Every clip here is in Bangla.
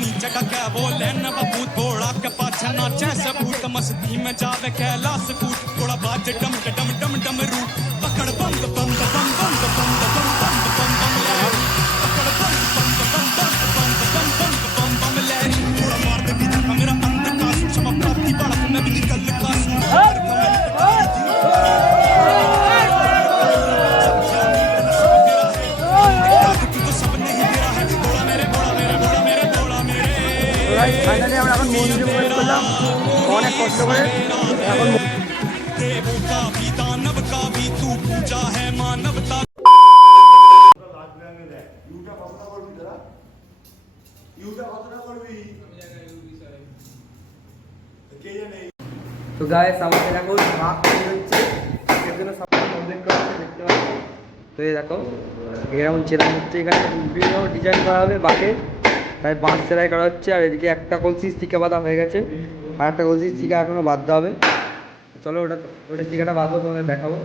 नीचे का क्या बोले न बाबू थोड़ा के पाछे नाचे सबूत मस्ती में जावे कैलाश कूट थोड़ा बाज डम डम डम डम रू पकड़ बंद बंद बंद बंद बंद बंद बंद बंद बंद लहरी पकड़ बंद बंद बंद बंद बंद बंद बंद बंद बंद लहरी थोड़ा मार दे भी धक्का मेरा अंत का सूक्ष्म प्राप्ति बढ़त में भी निकल का ফাইনালি আমরা এখন মন্দির প্রবেশ করলাম অনেক কষ্ট করে এখন देवों का भी दानव का भी तू पूजा है मानवता তো গাইস আমাদের এখন ভাগ তৈরি হচ্ছে এর জন্য সব কমপ্লিট করা হচ্ছে দেখতে পাচ্ছি। তো এই দেখো এরকম চেরাই হচ্ছে, এখানে বিভিন্ন ডিজাইন করা হবে বাঁকে, তাই বাঁশ চেরাই করা হচ্ছে। আর এদিকে একটা কলসি স্টিকা বাঁধা হয়ে গেছে, আর একটা কলসি স্টিকা এখনও বাঁধতে হবে। চলো ওটা স্টিকাটা বাঁধবো, তোমাদের দেখাবো।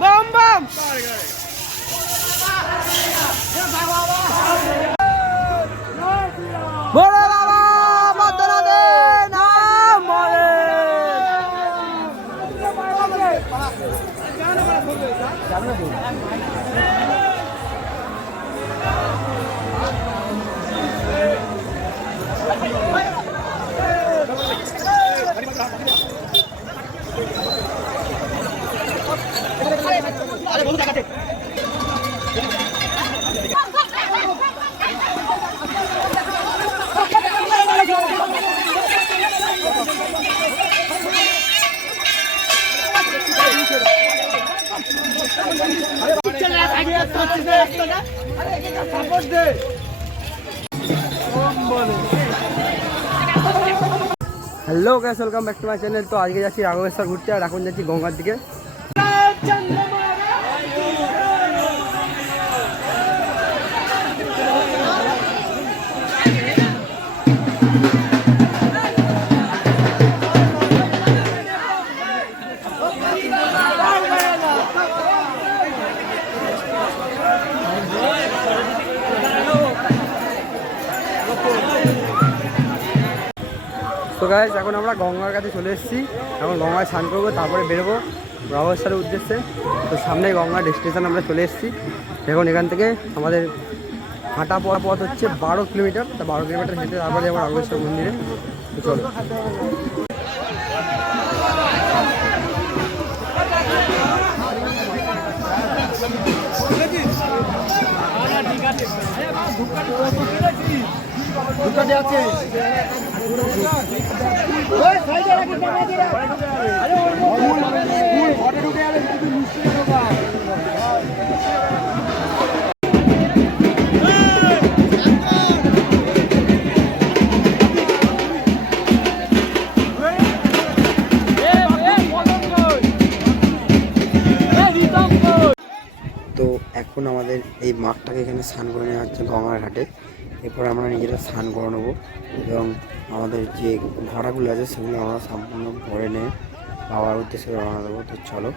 बम बम बोलो बाबा मदरा दे नाम मोरे hello guys welcome back to my channel. तो आज के जाচ্ছি রাঘবেশ্বর ঘুরতে, আর এখন যাচ্ছি গঙ্গার দিকে। তো গাইস এখন আমরা গঙ্গার কাছে চলে এসেছি, এখন গঙ্গায় স্নান করবো, তারপরে বেরোবো রামেশ্বরের উদ্দেশ্যে। তো সামনে গঙ্গা ডেস্টিনেশন আমরা চলে এসেছি। এখন এখান থেকে আমাদের হাঁটা পড়া পথ হচ্ছে 12 কিলোমিটার। তা 12 কিলোমিটার হেঁটে তারপরে আবার রামেশ্বর মন্দিরে। তো চলো। তো এখন আমাদের এই মাঠটাকে এখানে স্নান করে নেওয়া হচ্ছে গঙ্গার ঘাটে। এরপর আমরা নিজেরা স্নান করে নেবো এবং আমাদের যে ভাড়াগুলো আছে সেগুলো আমরা সম্পূর্ণ ভরে নিয়ে বাবার উদ্দেশ্যে রওনা দেবো। তো চলো।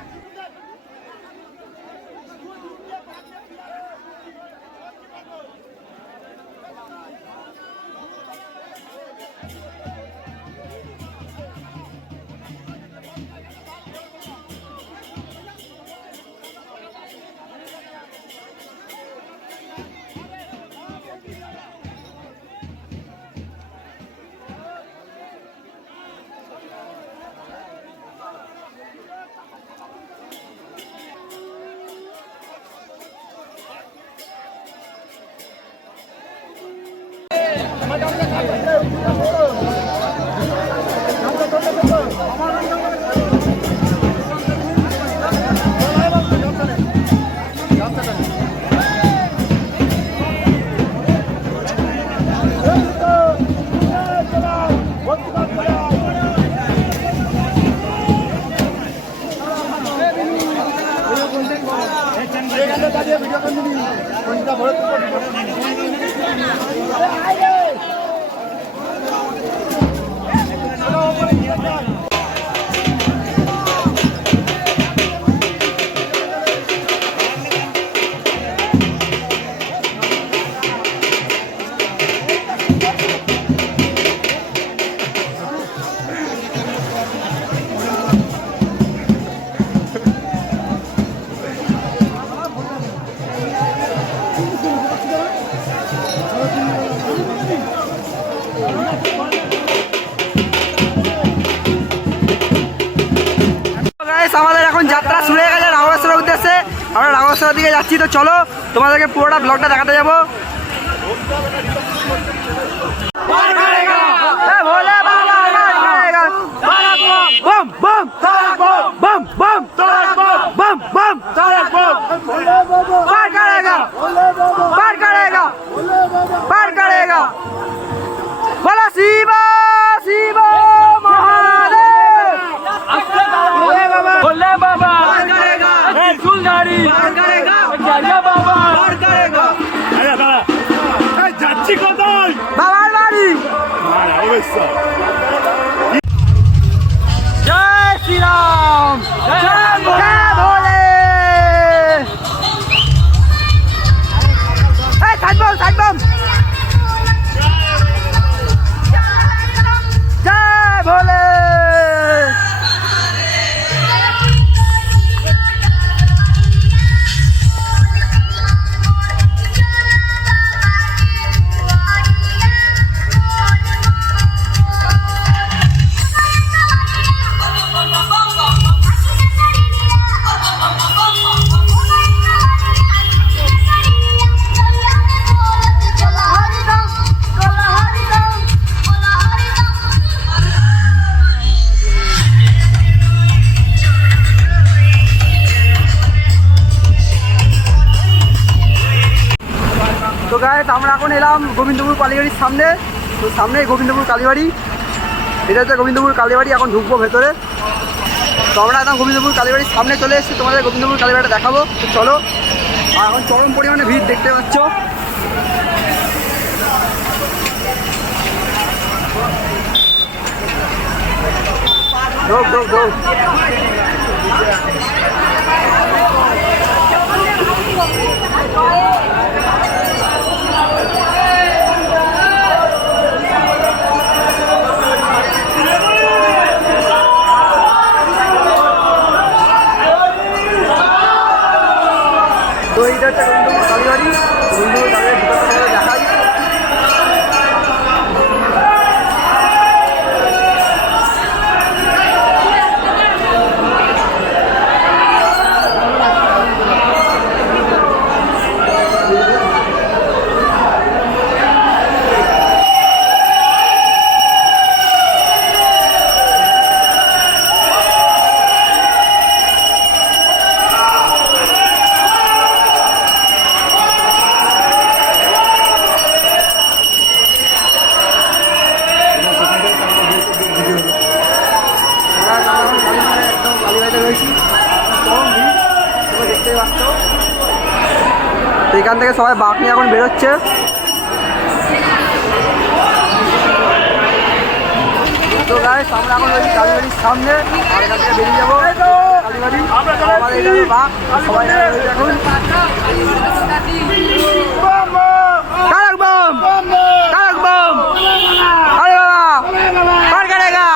আমাদের এখন যাত্রা শুরু হয়ে গেছে রামেশ্বরের উদ্দেশ্যে। আমরা রামেশ্বরের দিকে যাচ্ছি। তো চলো তোমাদেরকে পুরোটা ব্লগটা দেখাতে যাবো। শিবা শিবা বাবার বাড়ি। জয় শ্রীরাম, জয় ভোলে। থাকবো থাকবো। জয় ভোলে। তো গাইস আমরা এখন এলাম গোবিন্দপুর কালীবাড়ির সামনে। তো সামনে গোবিন্দপুর কালীবাড়ি, এটা হচ্ছে গোবিন্দপুর কালীবাড়ি। এখন ঢুকবো ভেতরে। তো আমরা এখন গোবিন্দপুর কালীবাড়ির সামনে চলে এসেছি, তোমাদের গোবিন্দপুর কালীবাড়িটা দেখাবো। তো চলো। আর এখন চরম পরিমাণে ভিড় দেখতে পাচ্ছ। ঢোক ঢোক ঢোক। এখান থেকে সবাই বাঁক নিয়ে এখন বেরোচ্ছে। তো গাইস আমরা এখন রয়েছি কালীবাড়ির সামনে, আর এখান থেকে বেরিয়ে যাবো কালীবাড়ি। আমাদের এটা বাঁক, সবাই এখন কারাক বম কারাক বম, আরে বাবা কার কারেগা।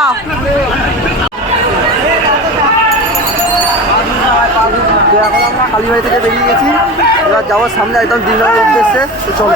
এখন আমরা কালীবাড়ি থেকে বেরিয়ে গেছি, এবার যাবো সামনে একদম দীঘার উদ্দেশ্যে। তো চলো।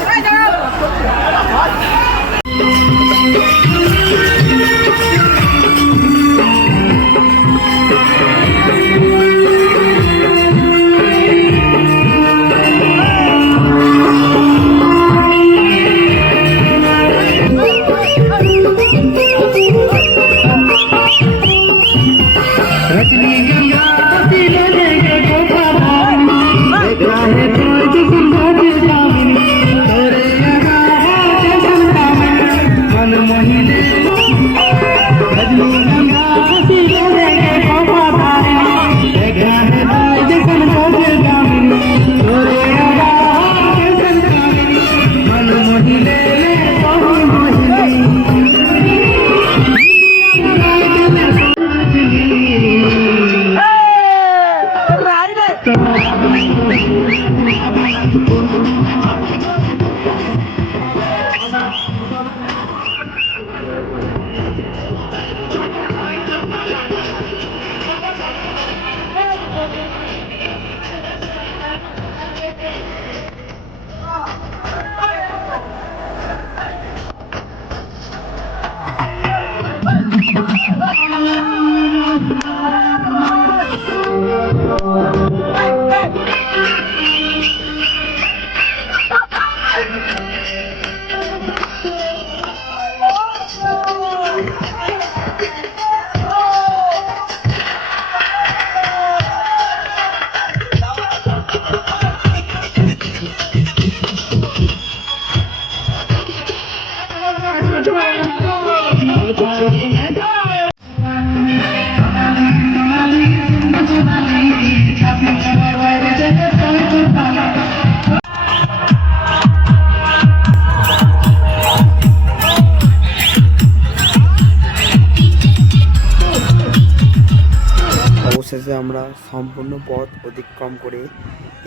অবশেষে আমরা সম্পূর্ণ পথ অতিক্রম করে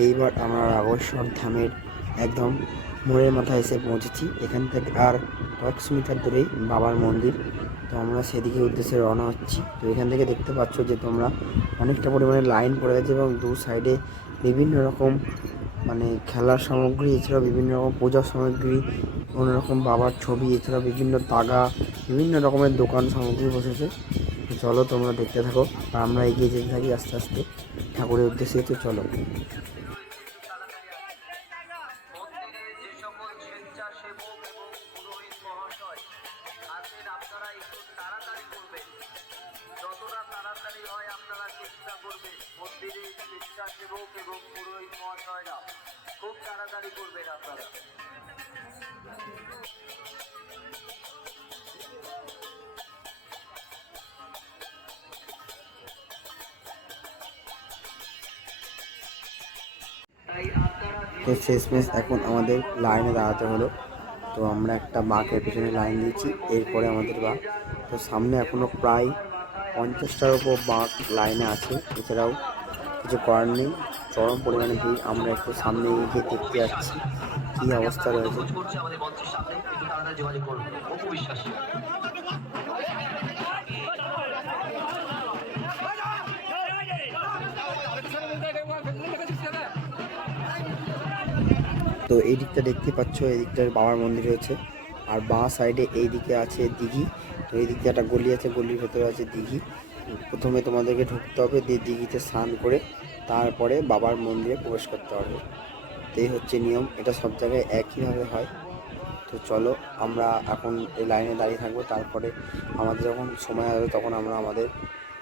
এইবার আমরা রাঘবেশ্বর ধামের একদম মোড়ের মাথায় এসে পৌঁছেছি। এখান থেকে আর কয়েকশো মিটার দূরেই বাবার মন্দির। তো আমরা সেদিকে উদ্দেশ্যে রওনা হচ্ছি। তো এখান থেকে দেখতে পাচ্ছ যে তোমরা অনেকটা পরিমাণে লাইন পড়ে গেছে এবং দু সাইডে বিভিন্ন রকম মানে খেলার সামগ্রী, এছাড়াও বিভিন্ন রকম পূজার সামগ্রী, কোনো রকম বাবার ছবি, এছাড়াও বিভিন্ন তাগা, বিভিন্ন রকমের দোকান সামগ্রী বসেছে। চলো তোমরা দেখতে থাকো, আর আমরা এগিয়ে যেতে থাকি আস্তে আস্তে ঠাকুরের উদ্দেশ্যে। তো চলো। খুব তাড়াতাড়ি করবেন আপনারা। তো শেষমেশ এখন আমাদের লাইনে দাঁড়াতে হলো। তো আমরা একটা বাঁকের পেছনে লাইন দিয়েছি, এরপরে আমাদের বাঁক। তো সামনে এখনও প্রায় 50টার উপর বাঁক লাইনে আছে। এছাড়াও কিছু করার নেই, চরম পরিমাণে ভিড়। আমরা একটু সামনে এগিয়ে দেখতে যাচ্ছি কী অবস্থা রয়েছে। তো এই দিকটা দেখতে পাচ্ছ, এই দিকটার বাবার মন্দির রয়েছে, আর বাঁ সাইডে এই দিকে আছে দিঘি। তো এই দিকে একটা গলি আছে, গলির ভেতরে আছে দিঘি। প্রথমে তোমাদেরকে ঢুকতে হবে, দিয়ে দিঘিতে স্নান করে তারপরে বাবার মন্দিরে প্রবেশ করতে হবে। তো এই হচ্ছে নিয়ম, এটা সব জায়গায় একইভাবে হয়। তো চলো আমরা এখন এই লাইনে দাঁড়িয়ে থাকবো, তারপরে আমাদের যখন সময় আসবে তখন আমরা আমাদের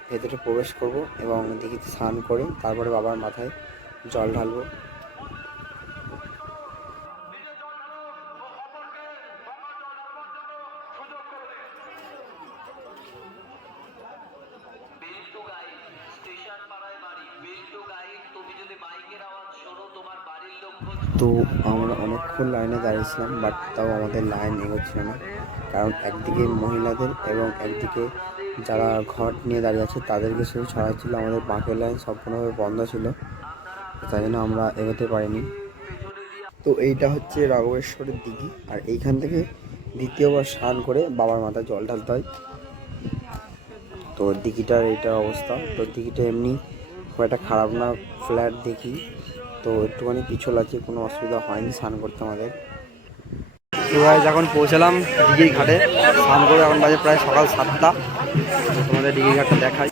ভেতরে প্রবেশ করব এবং দিঘিতে স্নান করে তারপরে বাবার মাথায় জল ঢালবো। স্টেশন পাড়ায় বাড়ি, বেল্টু গাইড। তুমি যদি বাইকের আওয়াজ শোনো, তোমার বাড়ির লোক তো আমরা অনেকক্ষণ লাইনে দাঁড়িয়েছিলাম, বাট তাও আমাদের লাইন এগোচ্ছিল না, কারণ একদিকে মহিলাদের এবং একদিকে যারা ঘর নিয়ে দাঁড়িয়ে আছে তাদেরকে শুধু ছড়াচ্ছিল, আমাদের বাঁকের লাইন সম্পূর্ণভাবে বন্ধ ছিল, তাই জন্য আমরা এগোতে পারিনি। তো এইটা হচ্ছে রাঘবেশ্বরের দিঘি, আর এইখান থেকে দ্বিতীয়বার স্নান করে বাবার মাথায় জল ঢালতে হয়। তো দিঘিটার এইটা অবস্থা। তো দিঘিটা এমনি খুব একটা খারাপ না, ফ্ল্যাট দিঘি, তো একটুখানি পিছল আছে, কোনো অসুবিধা হয়নি স্নান করতে আমাদের। এখন পৌঁছালাম দিঘির ঘাটে স্নান করে, এখন বাজে প্রায় সকাল 7টা। তোমাদের দিঘির ঘাটটা দেখাই।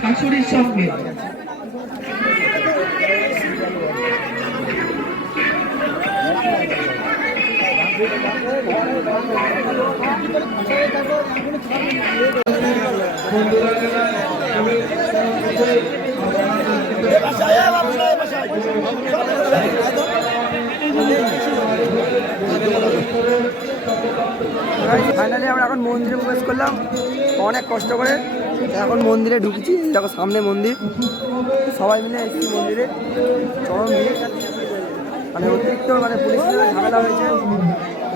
শাশুড়ির সঙ্গে ফাইনালি আমরা এখন মন্দিরে প্রবেশ করলাম অনেক কষ্ট করে। এখন মন্দিরে ঢুকছি, দেখো সামনে মন্দির, সবাই মিলে এসেছি মন্দিরে। চরম ভিড়, মানে অতিরিক্ত মানে পুলিশের ঝামেলা হয়েছে।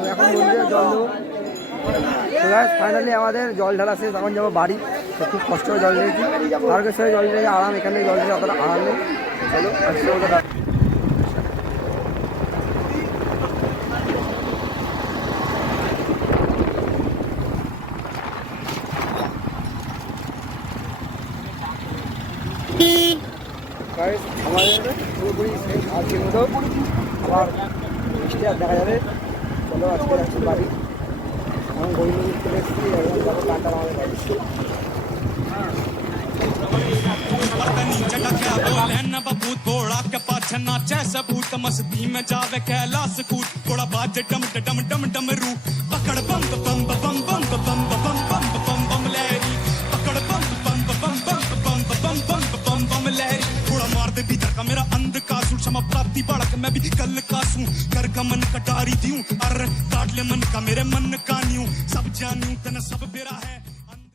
তো এখন মন্দিরে জল দেবো। তো ফাইনালি আমাদের জল ঢালা শেষ, এখন যাবো বাড়ি। তো খুব কষ্ট করে জল দিয়েছি, তারকেশ্বরে জল দিয়ে আরাম, এখানে জল দিয়ে অতটা আরাম নেই। চলো আসলে আমাদের পুরোপুরি আজকের মতো আবার বৃষ্টি আর দেখা যাবে। চলো আজকে রাখছি বাড়ি। এখন গোবিন্দ চলে এসেছি, কাটা আমাদের বাড়ি। चटा क्या बोले न बबू थोड़ा के पाछे नाचे सबूत मस्ती में जावे कैलाश कूद थोड़ा बाजे डम डम डम डम रू पकड़ बम बम बम बम बम बम बम बम बम लहरी पकड़ बम बम बम बम बम बम बम बम बम लहरी थोड़ा मार दे भीतर का मेरा अंध का सूट क्षमा प्राप्ति बालक मैं भी कल का सूं कर का मन कटारी दियूं अरे काट ले मन का मेरे मन का न्यू सब जानूं तना सब बेरा है।